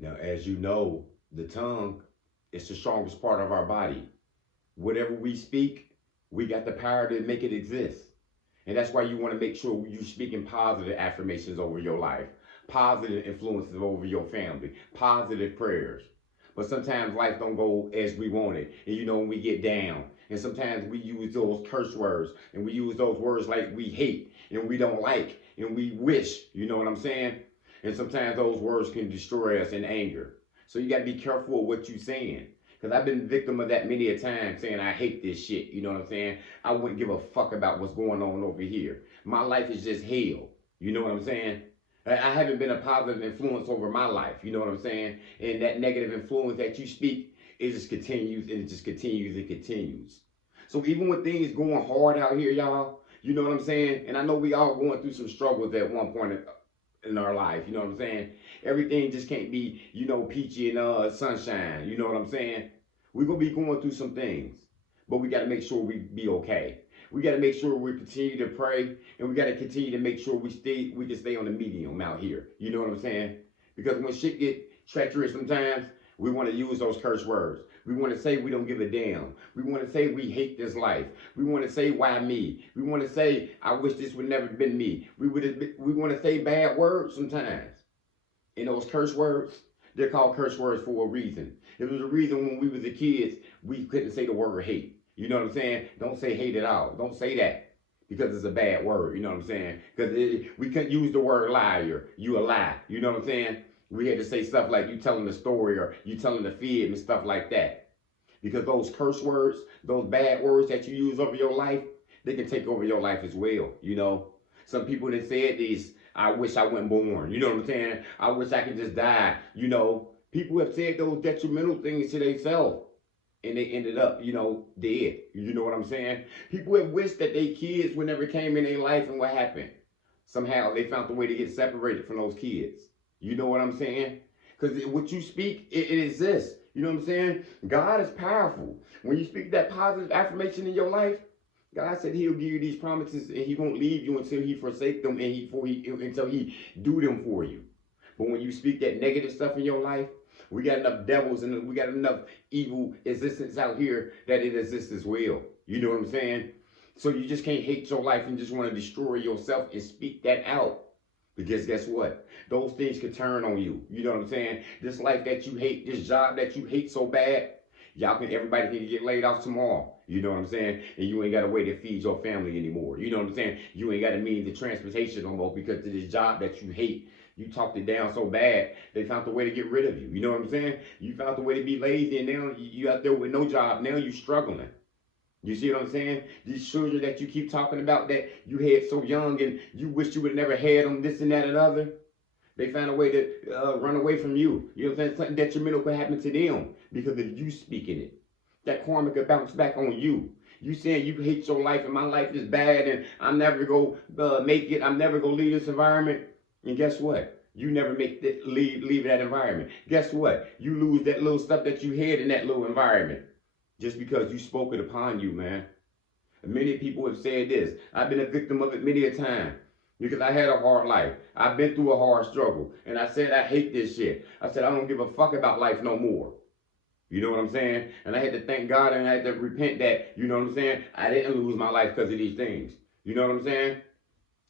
Now, as you know, the tongue is the strongest part of our body. Whatever we speak, we got the power to make it exist. And that's why you want to make sure you're speaking positive affirmations over your life, positive influences over your family, positive prayers. But sometimes life don't go as we want it. And you know, when we get down, and sometimes we use those curse words and we use those words like we hate and we don't like and we wish, you know what I'm saying? And sometimes those words can destroy us in anger. So you got to be careful of what you're saying. Because I've been victim of that many a time saying I hate this shit. You know what I'm saying? I wouldn't give a fuck about what's going on over here. My life is just hell. You know what I'm saying? I haven't been a positive influence over my life. You know what I'm saying? And that negative influence that you speak, it just continues and it just continues and continues. So even when things going hard out here, y'all, you know what I'm saying? And I know we all going through some struggles at one point in our life. You know what I'm saying? Everything just can't be, you know, peachy and sunshine. You know what I'm saying? We're gonna be going through some things, but we got to make sure we be okay. We got to make sure we continue to pray, and we got to continue to make sure we can stay on the medium out here. You know what I'm saying? Because when shit get treacherous sometimes, we want to use those curse words. We want to say we don't give a damn. We want to say we hate this life. We want to say why me. We want to say I wish this would never been me. We want to say bad words sometimes. And those curse words, they're called curse words for a reason. It was a reason when we was the kids, we couldn't say the word hate. You know what I'm saying? Don't say hate at all. Don't say that because it's a bad word. You know what I'm saying? Because we couldn't use the word liar. You a lie. You know what I'm saying? We had to say stuff like you telling the story or you telling the fib and stuff like that. Because those curse words, those bad words that you use over your life, they can take over your life as well. You know, some people that said these, I wish I wasn't born. You know what I'm saying? I wish I could just die. You know, people have said those detrimental things to themselves and they ended up, you know, dead. You know what I'm saying? People have wished that their kids would never came in their life, and what happened? Somehow they found the way to get separated from those kids. You know what I'm saying? Because what you speak, it exists. You know what I'm saying? God is powerful. When you speak that positive affirmation in your life, God said He'll give you these promises, and He won't leave you until He forsake them, and until He do them for you. But when you speak that negative stuff in your life, we got enough devils and we got enough evil existence out here that it exists as well. You know what I'm saying? So you just can't hate your life and just want to destroy yourself and speak that out. Because guess what? Those things could turn on you. You know what I'm saying? This life that you hate, this job that you hate so bad, everybody can get laid off tomorrow. You know what I'm saying? And you ain't got a way to feed your family anymore. You know what I'm saying? You ain't got a means of transportation no more because of this job that you hate. You talked it down so bad, they found a way to get rid of you. You know what I'm saying? You found a way to be lazy, and now you out there with no job. Now you struggling. You see what I'm saying? These children that you keep talking about that you had so young and you wish you would have never had them, this and that and other. They found a way to run away from you. You know what I'm saying? Something detrimental could happen to them because of you speaking it. That karma could bounce back on you. You saying you hate your life and my life is bad and I'm never going to make it. I'm never going to leave this environment. And guess what? You never leave that environment. Guess what? You lose that little stuff that you had in that little environment just because you spoke it upon you, man. And many people have said this. I've been a victim of it many a time because I had a hard life. I've been through a hard struggle. And I said, I hate this shit. I said, I don't give a fuck about life no more. You know what I'm saying? And I had to thank God and I had to repent that, you know what I'm saying? I didn't lose my life because of these things. You know what I'm saying?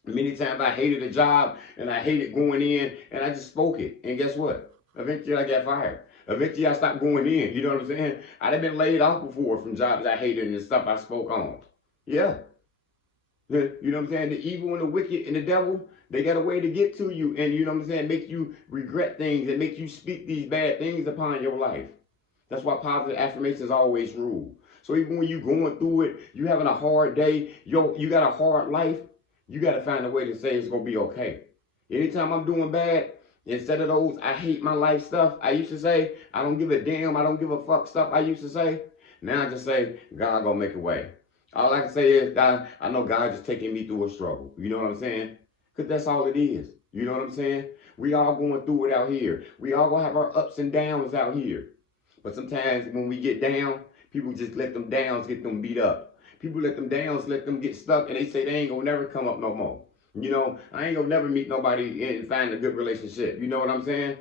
Many times I hated a job and I hated going in and I just spoke it. And guess what? Eventually I got fired. Eventually I stopped going in. You know what I'm saying? I'd have been laid off before from jobs I hated and the stuff I spoke on. Yeah. You know what I'm saying? The evil and the wicked and the devil, they got a way to get to you and, you know what I'm saying, make you regret things and make you speak these bad things upon your life. That's why positive affirmations always rule. So even when you're going through it, you having a hard day, you got a hard life, you got to find a way to say it's going to be okay. Anytime I'm doing bad, instead of those I hate my life stuff, I used to say, I don't give a damn, I don't give a fuck stuff I used to say. Now I just say, God going to make a way. All I can say is, God, I know God just taking me through a struggle. You know what I'm saying? Because that's all it is. You know what I'm saying? We all going through it out here. We all going to have our ups and downs out here. But sometimes when we get down, people just let them downs get them beat up. People let them downs let them get stuck and they say they ain't gonna never come up no more. You know, I ain't gonna never meet nobody and find a good relationship. You know what I'm saying?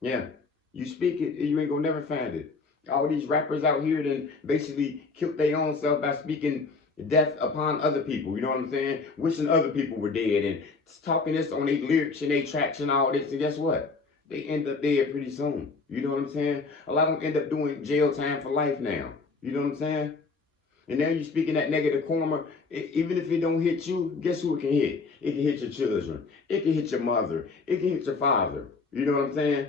Yeah. You speak it, you ain't gonna never find it. All these rappers out here then basically killed their own self by speaking death upon other people. You know what I'm saying? Wishing other people were dead and talking this on their lyrics and their tracks and all this. And guess what? They end up dead pretty soon. You know what I'm saying? A lot of them end up doing jail time for life now. You know what I'm saying? And now you're speaking that negative karma. Even if it don't hit you, guess who it can hit? It can hit your children. It can hit your mother. It can hit your father. You know what I'm saying?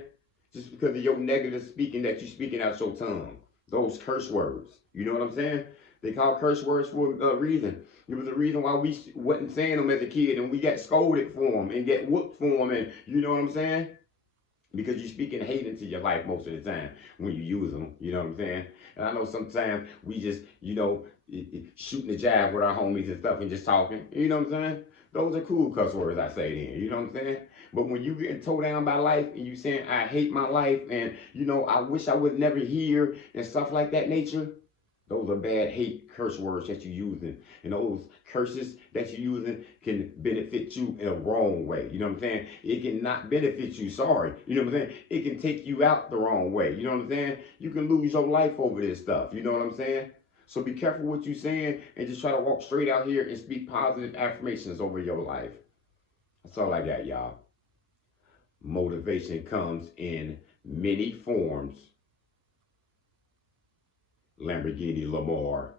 Just because of your negative speaking that you're speaking out your tongue. Those curse words. You know what I'm saying? They call curse words for a reason. It was a reason why we wasn't saying them as a kid and we got scolded for them and get whooped for them. And you know what I'm saying? Because you're speaking hate into your life most of the time when you use them. You know what I'm saying? And I know sometimes we just, shooting the jab with our homies and stuff and just talking. You know what I'm saying? Those are cool cuss words I say then. You know what I'm saying? But when you getting towed down by life and you saying I hate my life and I wish I was never here and stuff like that nature, those are bad hate curse words that you're using. And those curses that you're using can benefit you in a wrong way. You know what I'm saying? It can not benefit you, sorry. You know what I'm saying? It can take you out the wrong way. You know what I'm saying? You can lose your life over this stuff. You know what I'm saying? So be careful what you're saying and just try to walk straight out here and speak positive affirmations over your life. That's all I got, y'all. Motivation comes in many forms. Lamborghini Lamar.